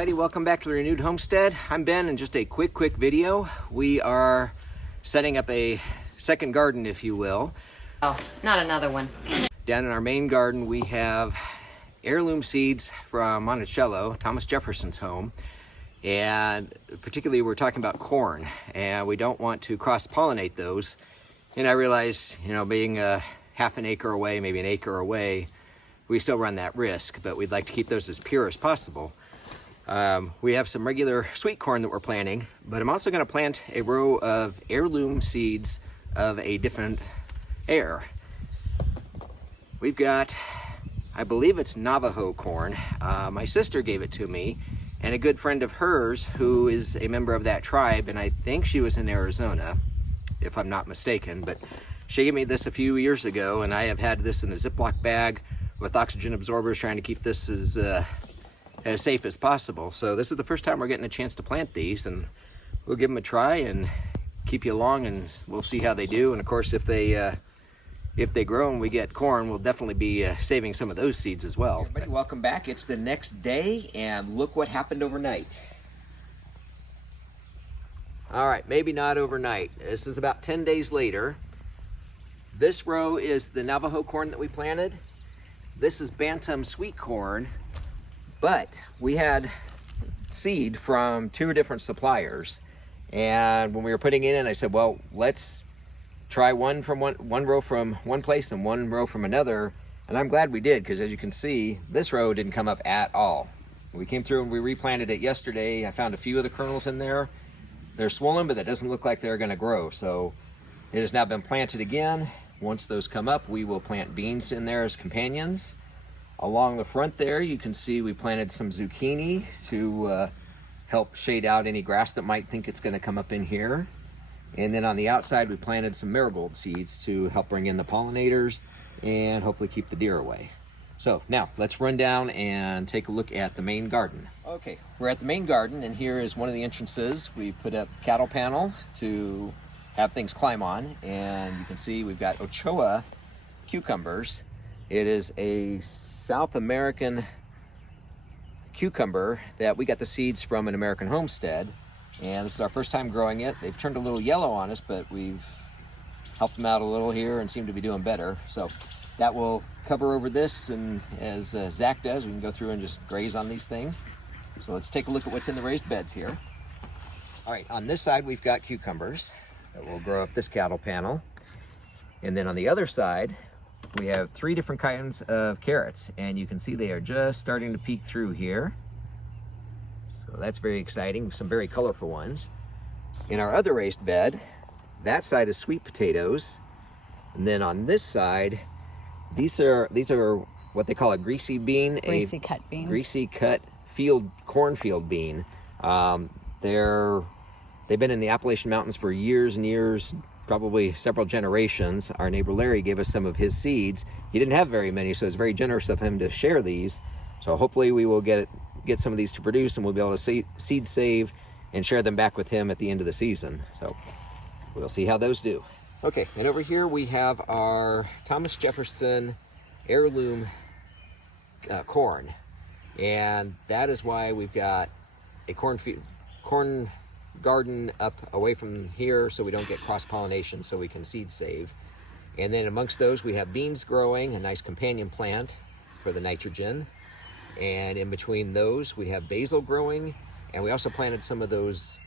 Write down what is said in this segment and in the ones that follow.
everybody, welcome back to the Renewed Homestead. I'm Ben, and just a quick video. We are setting up a second garden, if you will. Oh, not another one. Down in our main garden, we have heirloom seeds from Monticello, Thomas Jefferson's home. And particularly, we're talking about corn, and we don't want to cross-pollinate those. And I realize, being a half an acre away, maybe an acre away, we still run that risk, but we'd like to keep those as pure as possible. We have some regular sweet corn that we're planting, but I'm also going to plant a row of heirloom seeds of a different air. We've got, I believe it's Navajo corn. My sister gave it to me, and a good friend of hers who is a member of that tribe, and I think she was in Arizona, if I'm not mistaken, but she gave me this a few years ago, and I have had this in a Ziploc bag with oxygen absorbers, trying to keep this as safe as possible. So this is the first time we're getting a chance to plant these, and we'll give them a try and keep you along, and we'll see how they do. And of course, if they grow and we get corn, we'll definitely be saving some of those seeds as well. Everybody, welcome back. It's the next day, and look what happened overnight. All right, maybe not overnight. This is about 10 days later. This row is the Navajo corn that we planted. This is Bantam sweet corn, but we had seed from 2 different suppliers. And when we were putting it in, I said, well, let's try one row from one place and one row from another. And I'm glad we did, because as you can see, this row didn't come up at all. We came through and we replanted it yesterday. I found a few of the kernels in there. They're swollen, but it doesn't look like they're gonna grow. So it has now been planted again. Once those come up, we will plant beans in there as companions. Along the front there, you can see we planted some zucchini to help shade out any grass that might think it's gonna come up in here. And then on the outside, we planted some marigold seeds to help bring in the pollinators and hopefully keep the deer away. So now let's run down and take a look at the main garden. Okay, we're at the main garden, and here is one of the entrances. We put up cattle panel to have things climb on, and you can see we've got Ochoa cucumbers. It is a South American cucumber that we got the seeds from an American Homestead, and this is our first time growing it. They've turned a little yellow on us, but we've helped them out a little here and seem to be doing better. So that will cover over this, and as Zach does, we can go through and just graze on these things. So let's take a look at what's in the raised beds here. All right, on this side, we've got cucumbers that will grow up this cattle panel. And then on the other side, we have 3 different kinds of carrots, and you can see they are just starting to peek through here. So that's very exciting, some very colorful ones. In our other raised bed, that side is sweet potatoes. And then on this side, these are what they call a greasy bean. Greasy cut beans. Greasy cut cornfield bean. They've been in the Appalachian Mountains for years and years, probably several generations. Our neighbor Larry gave us some of his seeds. He didn't have very many, so it's very generous of him to share these. So hopefully we will get some of these to produce, and we'll be able to seed save and share them back with him at the end of the season. So we'll see how those do. Okay, and over here we have our Thomas Jefferson heirloom corn. And that is why we've got a corn garden up away from here, so we don't get cross-pollination, so we can seed save. And then amongst those, we have beans growing, a nice companion plant for the nitrogen. And in between those, we have basil growing, and we also planted some of those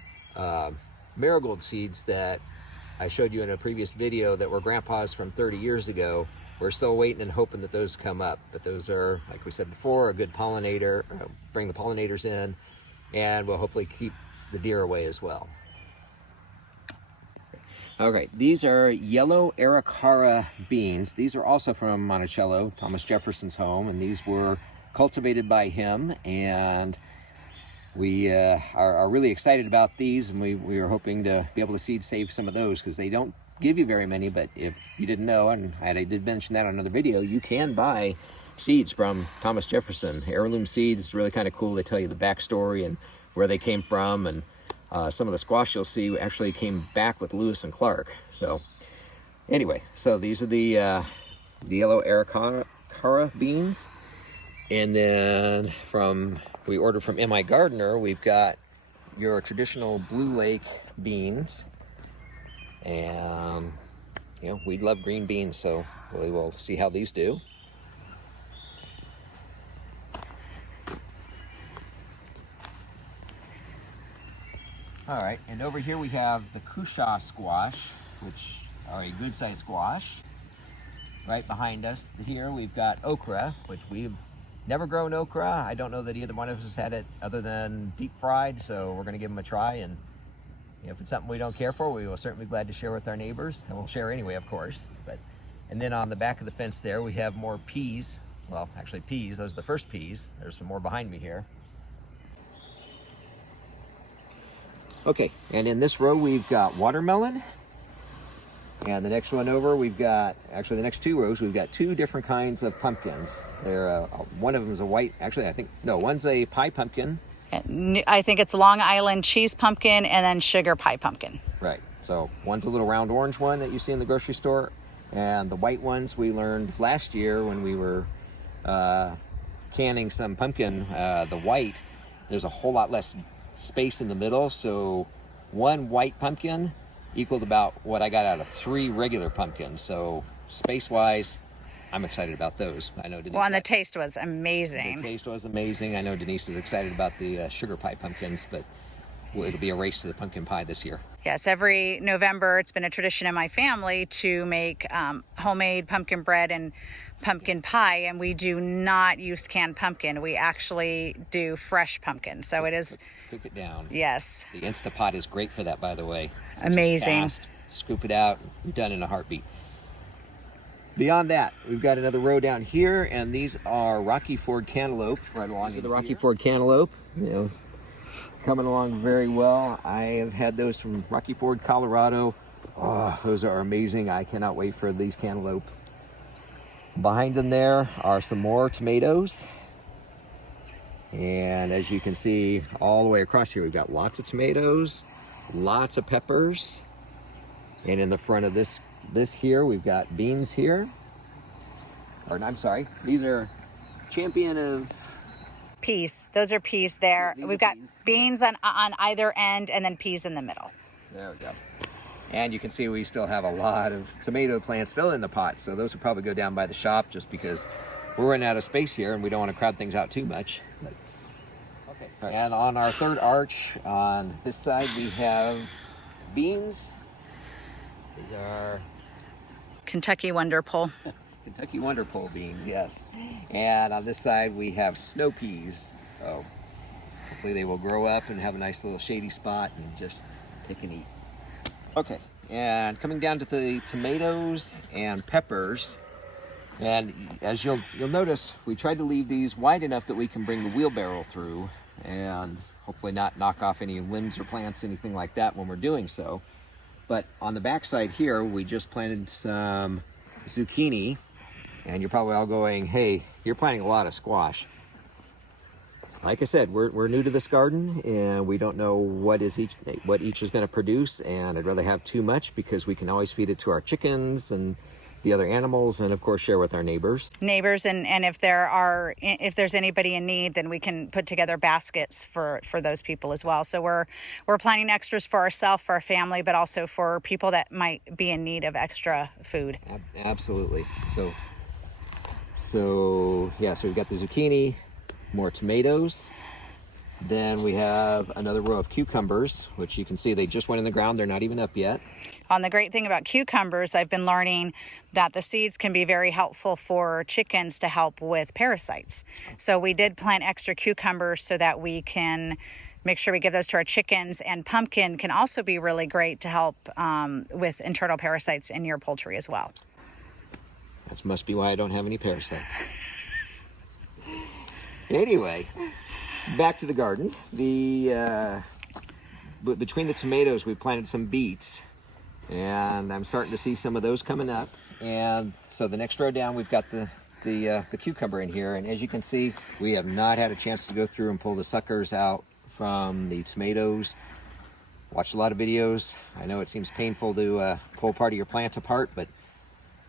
marigold seeds that I showed you in a previous video that were Grandpa's from 30 years ago. We're still waiting and hoping that those come up, but those are, like we said before, a good pollinator, bring the pollinators in, and we'll hopefully keep the deer away as well. All right, these are yellow Arakara beans. These are also from Monticello, Thomas Jefferson's home, and these were cultivated by him, and we are really excited about these, and we are hoping to be able to seed save some of those, because they don't give you very many. But if you didn't know, and I did mention that on another video, you can buy seeds from Thomas Jefferson. Heirloom seeds is really kind of cool. They tell you the backstory and where they came from, and some of the squash you'll see actually came back with Lewis and Clark. So anyway, so these are the yellow Arakara beans. And then from we ordered from M.I. Gardener, we've got your traditional Blue Lake beans. And, you know, we love green beans, so we will see how these do. All right, and over here we have the Kusha Squash, which are a good sized squash. Right behind us here we've got Okra, which we've never grown okra. I don't know that either one of us has had it other than deep fried, so we're gonna give them a try, and you know, if it's something we don't care for, we will certainly be glad to share with our neighbors, and we'll share anyway, of course. And then on the back of the fence there, we have more peas. Well, actually peas, those are the first peas. There's some more behind me here. Okay, and in this row we've got watermelon. And the next one over, we've got, actually the next two rows, we've got two different kinds of pumpkins. One of them is a white, actually I think, no, one's a pie pumpkin. I think it's Long Island cheese pumpkin and then sugar pie pumpkin. Right, so one's a little round orange one that you see in the grocery store. And the white ones we learned last year when we were canning some pumpkin, the white, there's a whole lot less space in the middle. So one white pumpkin equaled about what I got out of 3 regular pumpkins. So space-wise, I'm excited about those. I know Denise. Well, and the taste was amazing. The taste was amazing. I know Denise is excited about the sugar pie pumpkins, but it'll be a race to the pumpkin pie this year. Yes, every November it's been a tradition in my family to make homemade pumpkin bread and pumpkin pie, and we do not use canned pumpkin. We actually do fresh pumpkin. So it is... Cook it down. Yes. The Instapot is great for that, by the way. Amazing. Fast, scoop it out, you're done in a heartbeat. Beyond that, we've got another row down here, and these are Rocky Ford Cantaloupe right along. These are the Rocky Ford Cantaloupe. You know, it's coming along very well. I have had those from Rocky Ford, Colorado. Oh, those are amazing. I cannot wait for these cantaloupe. Behind them there are some more tomatoes. And as you can see, all the way across here, we've got lots of tomatoes, lots of peppers. And in the front of this here, we've got beans here. Or I'm sorry, these are Champion of... Peas. Those are peas there. These We've are got peas. beans on either end and then peas in the middle. There we go. And you can see we still have a lot of tomato plants still in the pot. So those will probably go down by the shop just because we're running out of space here and we don't want to crowd things out too much. Okay. Right. And on our third arch on this side, we have beans. These are Kentucky Wonderful. Kentucky Wonderful beans, yes. And on this side, we have snow peas. So hopefully they will grow up and have a nice little shady spot and just pick and eat. Okay, and coming down to the tomatoes and peppers, and as you'll notice, we tried to leave these wide enough that we can bring the wheelbarrow through and hopefully not knock off any limbs or plants, anything like that when we're doing so. But on the back side here, we just planted some zucchini, and you're probably all going, hey, you're planting a lot of squash. Like I said, we're new to this garden, and we don't know what each is going to produce, and I'd rather have too much because we can always feed it to our chickens and the other animals, and of course share with our neighbors. And if there's anybody in need, then we can put together baskets for those people as well. So we're planning extras for ourselves, for our family, but also for people that might be in need of extra food. Absolutely. So we've got the zucchini, more tomatoes. Then we have another row of cucumbers, which you can see they just went in the ground. They're not even up yet. The great thing about cucumbers, I've been learning that the seeds can be very helpful for chickens to help with parasites. So we did plant extra cucumbers so that we can make sure we give those to our chickens. And pumpkin can also be really great to help with internal parasites in your poultry as well. That must be why I don't have any parasites. Anyway, back to the garden. Between the tomatoes, we planted some beets. And I'm starting to see some of those coming up. And so the next row down, we've got the cucumber in here. And as you can see, we have not had a chance to go through and pull the suckers out from the tomatoes. Watched a lot of videos. I know it seems painful to pull part of your plant apart, but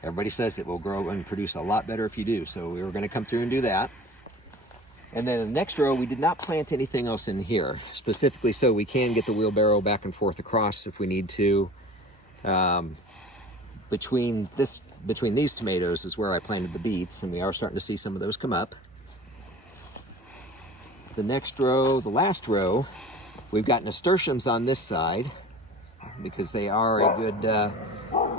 everybody says it will grow and produce a lot better if you do. So we were going to come through and do that. And then the next row, we did not plant anything else in here, specifically so we can get the wheelbarrow back and forth across if we need to. Between these tomatoes is where I planted the beets, and we are starting to see some of those come up. The next row, the last row, we've got nasturtiums on this side because they are a good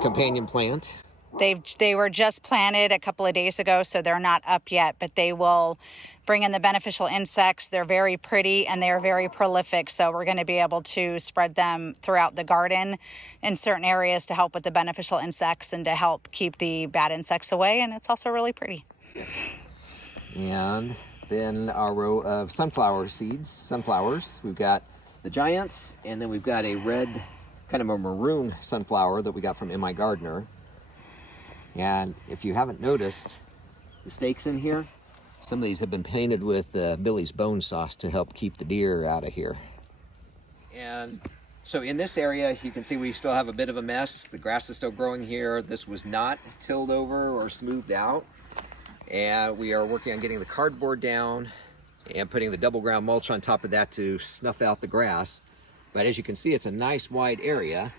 companion plant. They were just planted a couple of days ago, so they're not up yet, but they will bring in the beneficial insects. They're very pretty and they're very prolific, so we're going to be able to spread them throughout the garden in certain areas to help with the beneficial insects and to help keep the bad insects away, and it's also really pretty. And then our row of sunflower seeds, sunflowers. We've got the giants, and then we've got a red, kind of a maroon sunflower that we got from M.I. Gardner. And if you haven't noticed, the stakes in here, some of these have been painted with Billy's bone sauce to help keep the deer out of here. And so in this area, you can see we still have a bit of a mess. The grass is still growing here. This was not tilled over or smoothed out. And we are working on getting the cardboard down and putting the double ground mulch on top of that to snuff out the grass. But as you can see, it's a nice wide area.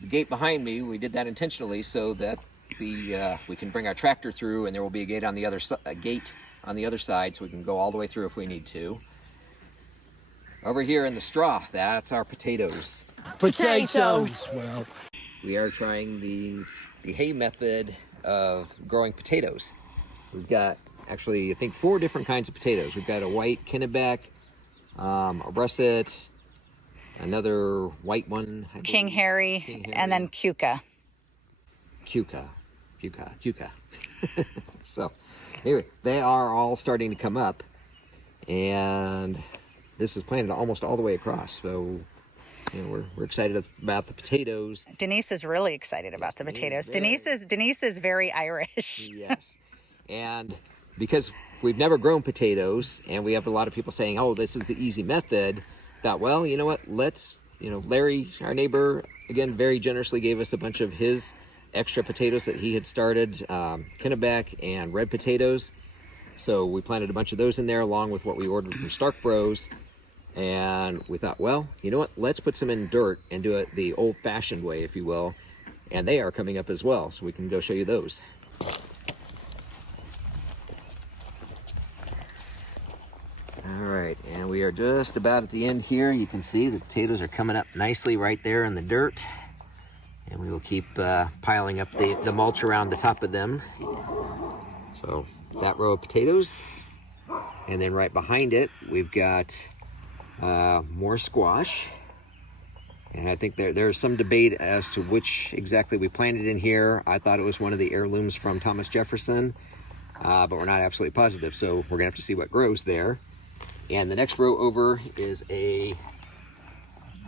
The gate behind me, we did that intentionally so that we can bring our tractor through, and there will be a gate on the other side, so we can go all the way through if we need to. Over here in the straw, that's our potatoes. Potatoes! Well, we are trying the hay method of growing potatoes. We've got actually, I think, 4 different kinds of potatoes. We've got a white Kennebec, a russet, another white one, King Harry, and then Cuca. Cuca. So anyway, they are all starting to come up, and this is planted almost all the way across. So we're excited about the potatoes. Denise is really excited about the potatoes. Denise is very Irish. Yes, and because we've never grown potatoes, and we have a lot of people saying, "Oh, this is the easy method." Thought, well, you know what? Larry, our neighbor, again, very generously gave us a bunch of his extra potatoes that he had started, Kennebec and red potatoes. So we planted a bunch of those in there along with what we ordered from Stark Bros. And we thought, well, you know what? Let's put some in dirt and do it the old-fashioned way, if you will. And they are coming up as well, so we can go show you those. All right, and we are just about at the end here. You can see the potatoes are coming up nicely right there in the dirt. And we will keep piling up the mulch around the top of them. So that row of potatoes. And then right behind it, we've got more squash. And I think there's some debate as to which exactly we planted in here. I thought it was one of the heirlooms from Thomas Jefferson, but we're not absolutely positive. So we're gonna have to see what grows there. And the next row over is a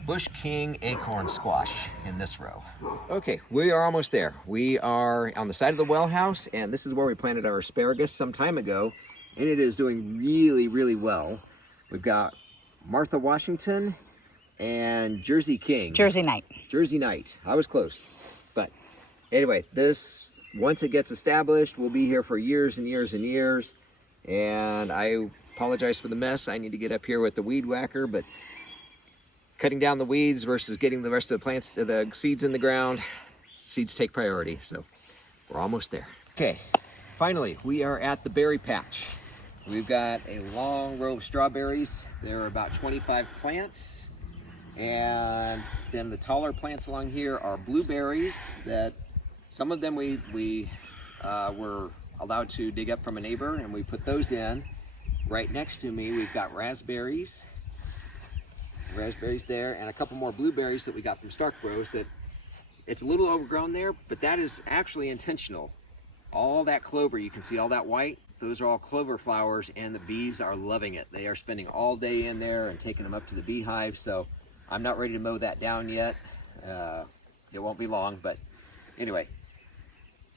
Bush King acorn squash in this row. Okay, we are almost there. We are on the side of the well house, and this is where we planted our asparagus some time ago, and it is doing really, really well. We've got Martha Washington and Jersey King. Jersey Night. Jersey Night. I was close. But anyway, this, once it gets established, will be here for years and years and years. And I apologize for the mess. I need to get up here with the weed whacker, but cutting down the weeds versus getting the rest of the plants, the seeds in the ground, seeds take priority. So we're almost there. Okay, finally, we are at the berry patch. We've got a long row of strawberries. There are about 25 plants. And then the taller plants along here are blueberries that some of them we were allowed to dig up from a neighbor, and we put those in. Right next to me, we've got raspberries there, and a couple more blueberries that we got from Stark Bros. That it's a little overgrown there, but that is actually intentional. All that clover, you can see all that white, those are all clover flowers, and the bees are loving it. They are spending all day in there and taking them up to the beehive, so I'm not ready to mow that down yet. It won't be long, but anyway,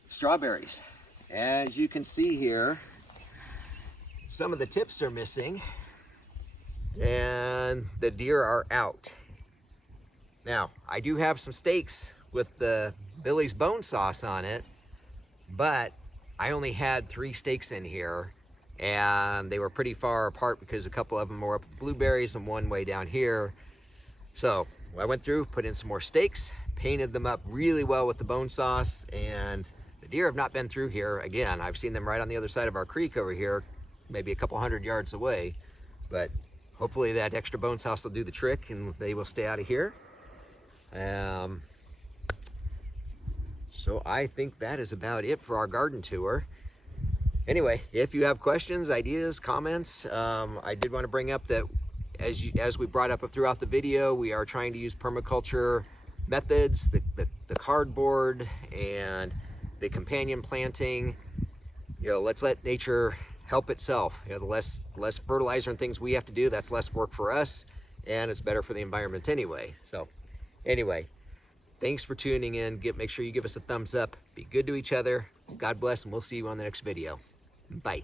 strawberries. As you can see here, some of the tips are missing, and the deer are out. Now, I do have some steaks with the Billy's bone sauce on it, but I only had 3 steaks in here, and they were pretty far apart because a couple of them were up with blueberries and one way down here. So I went through, put in some more stakes, painted them up really well with the bone sauce, and the deer have not been through here. Again, I've seen them right on the other side of our creek over here, maybe a couple 100 yards away, but hopefully that extra bone sauce will do the trick and they will stay out of here. So I think that is about it for our garden tour. Anyway, if you have questions, ideas, comments, I did want to bring up that as we brought up throughout the video, we are trying to use permaculture methods, the cardboard and the companion planting. You know, let's let nature help itself. You know, the less fertilizer and things we have to do, that's less work for us, and it's better for the environment anyway. So anyway, thanks for tuning in. Make sure you give us a thumbs up. Be good to each other. God bless, and we'll see you on the next video. Bye.